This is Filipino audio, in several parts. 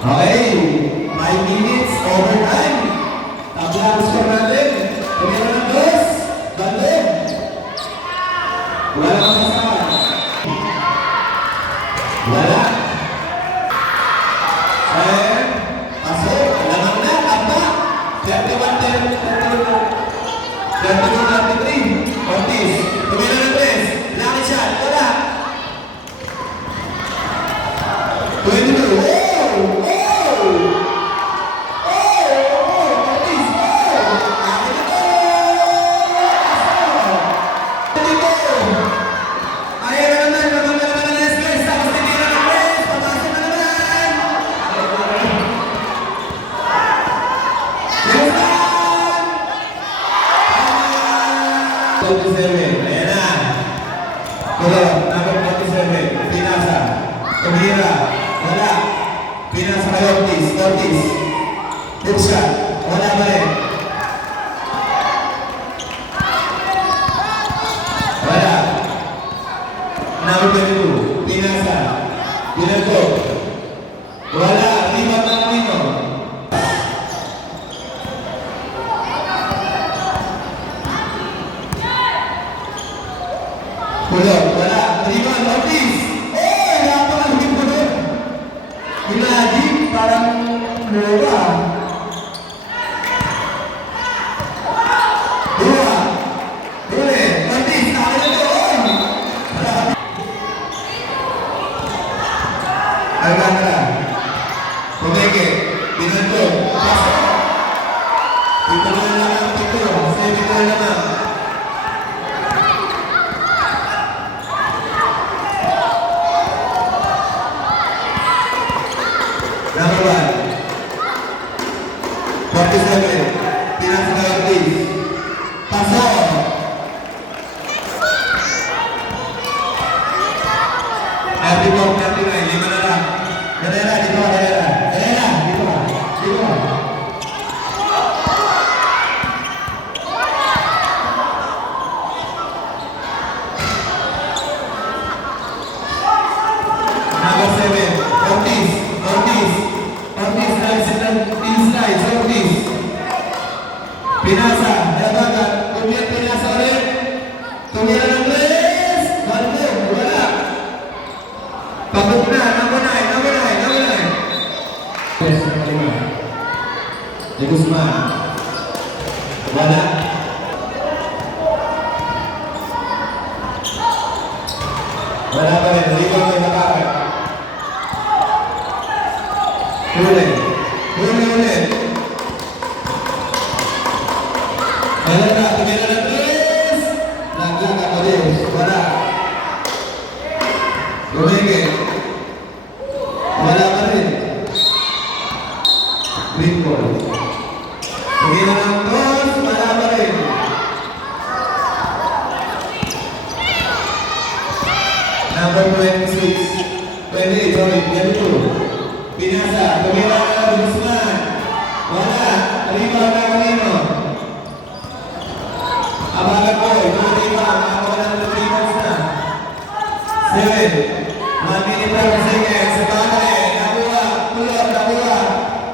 Okay, 5 minutes overtime. Tabla ang score natin. Tumira ng dos. Bandin. Wala kang kasama. Wala. And, pasok. Lamang na. Tapa. 31-33. Ortiz. Tumira ng tres. Lucky shot. Wala. 22. Ayan na. Tulo, number 47. Pinasa. Tumira. Wala. Pinasa kay Ortiz. Ortiz. Pulsa. Wala pa rin. Wala. Number 22. Pinasa. Pinagko. Wala. Lipat na Aquino. Pulo, wala. Lipat, Ortiz. Oh, napakalaking pulo. Pinagin, parang lola. Dua. Dule. Ortiz, nakala doon. Alcantara. Pumeke. Pinagko. Pasok. Pito na lang. Pito. Pito na lang. Number 1. 47. Pinasa kay Ortiz. Pasok. Everyone 39. Lima na lang. Galera, dito ka, Galera. Galera, dito ka. Dito ka. Number 7. Ortiz. Ortiz. Ortiz, slides. Ortiz. Pinasa. Dabagan. Tumira, pinasa ulit. Tumira ng tres. Bandung. Wala. Pagod na. Number 9. Number 9. Number 9. Yes, number 5. De Guzman. Wala. Wala pa rin. Hindi ko may nakakit. Ulit. Ayan na, tumira ng tres. Naglaga ko din. Wala. Tumigil. Wala pa rin. Green ball. Tumira ng dos. Wala pa rin. Number 26. 28, sorry. 22. Pinasa. Tumira ng Guzman. Wala. Rebound na Aquino. Abagan ko. Ito na wala ng rebounds na. 7. 1 minute per second. Sa bagay. Nakuha.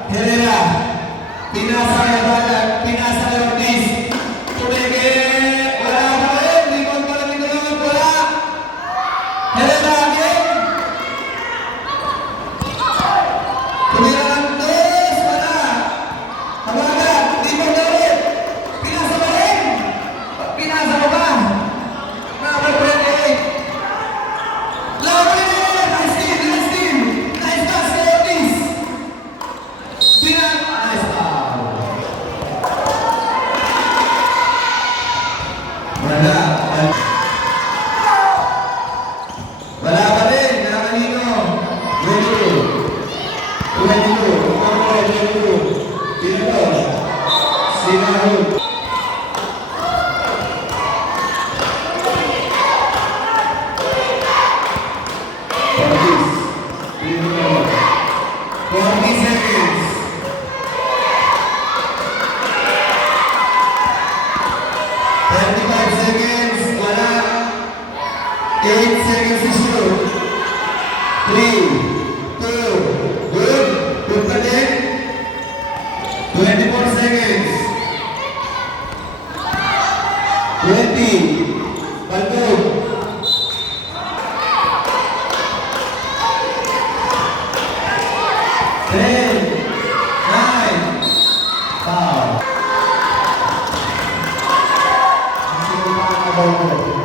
Herrera. Pinasa kay Abagan. Pinasa kay Ortiz. Tumigil. Wala pa rin. Rebound pa rin ito. Wala. Herrera again. Tumira ng dos. Wala. Abagan. Rebound na rin. Pinasa pa rin. Pinasa ko ba? Number 28. Lovely! Nice team! Nice pass kay Ortiz! Nice foul! Wala. Wala pa rin. Nakakanino. 22. Dito. Sinahod. Ortiz. 40 seconds. 35 seconds. Wala. 8 seconds to shoot. 3, 2, good. 24 seconds. 20. Baldo. 10. 9. Foul. Sino pa ang nabaw ko?